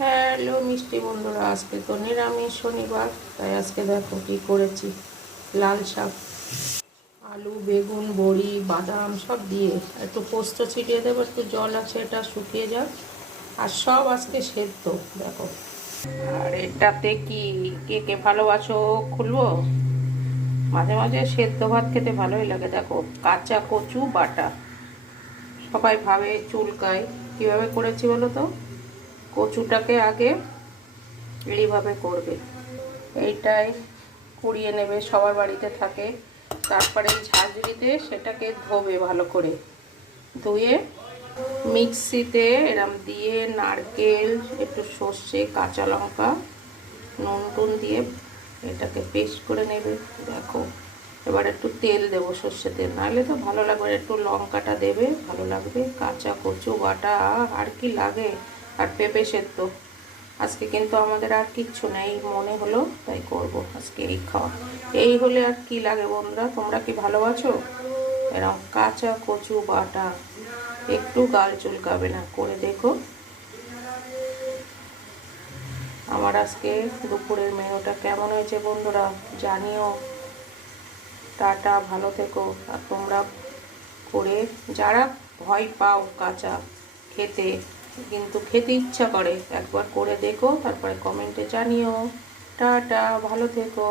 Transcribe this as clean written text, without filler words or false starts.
Hello মিষ্টি বন্ধুরা, আজকে তো নিরামিষ শনিবার, তাই আজকে দেখো কি করেছি। লাল শাক, আলু, বেগুন, বড়ি, বাদাম সব দিয়ে একটু পোস্ত ছিটিয়ে দেবো, একটু জল আছে এটা শুকিয়ে যাক। আর সব আজকে সেদ্ধ দেখো। আর এটাতে কি কে কে ভালোবাসো খুলবো। মাঝে মাঝে সেদ্ধ ভাত খেতে ভালোই লাগে। দেখো কাঁচা কচু বাটা, সবাই ভাবে চুলকায়, কীভাবে করেছি বলো তো। কচুটাকে আগে এইভাবে করবে, এইটাই কুড়িয়ে নেবে, সবার বাড়িতে থাকে। তারপরে এই ঝাঁঝরিতে সেটাকে ধোবে ভালো করে, ধুয়ে মিক্সিতে এরম দিয়ে নারকেল, একটু সর্ষে, কাঁচা লঙ্কা, নুন টুন দিয়ে এটাকে পেস্ট করে নেবে। দেখো এবার একটু তেল দেবো, সর্ষে তেল, নাহলে তো ভালো লাগবে, একটু লঙ্কাটা দেবে ভালো লাগবে। কাঁচা কচু বাটা আর কি লাগে, আর পেঁপে সেদ্ধ। আজকে কিন্তু আমাদের আর কিচ্ছু নেই, মনে হলো তাই করব আজকে এই খাওয়া। এই হলে আর কি লাগে বন্ধুরা, তোমরা কি ভালোবাসো এরকম কাঁচা কচু বাটা? একটু গাল চুলকাবে না, করে দেখো। আমার আজকে দুপুরের মেনুটা কেমন হয়েছে বন্ধুরা জানিও। টাটা, ভালো থেকো। আর তোমরা করে, যারা ভয় পাও কাঁচা খেতে, কিন্তু খেতে ইচ্ছা করে, একবার করে দেখো, তারপরে কমেন্টে জানিও। টাটা, ভালো থেকো।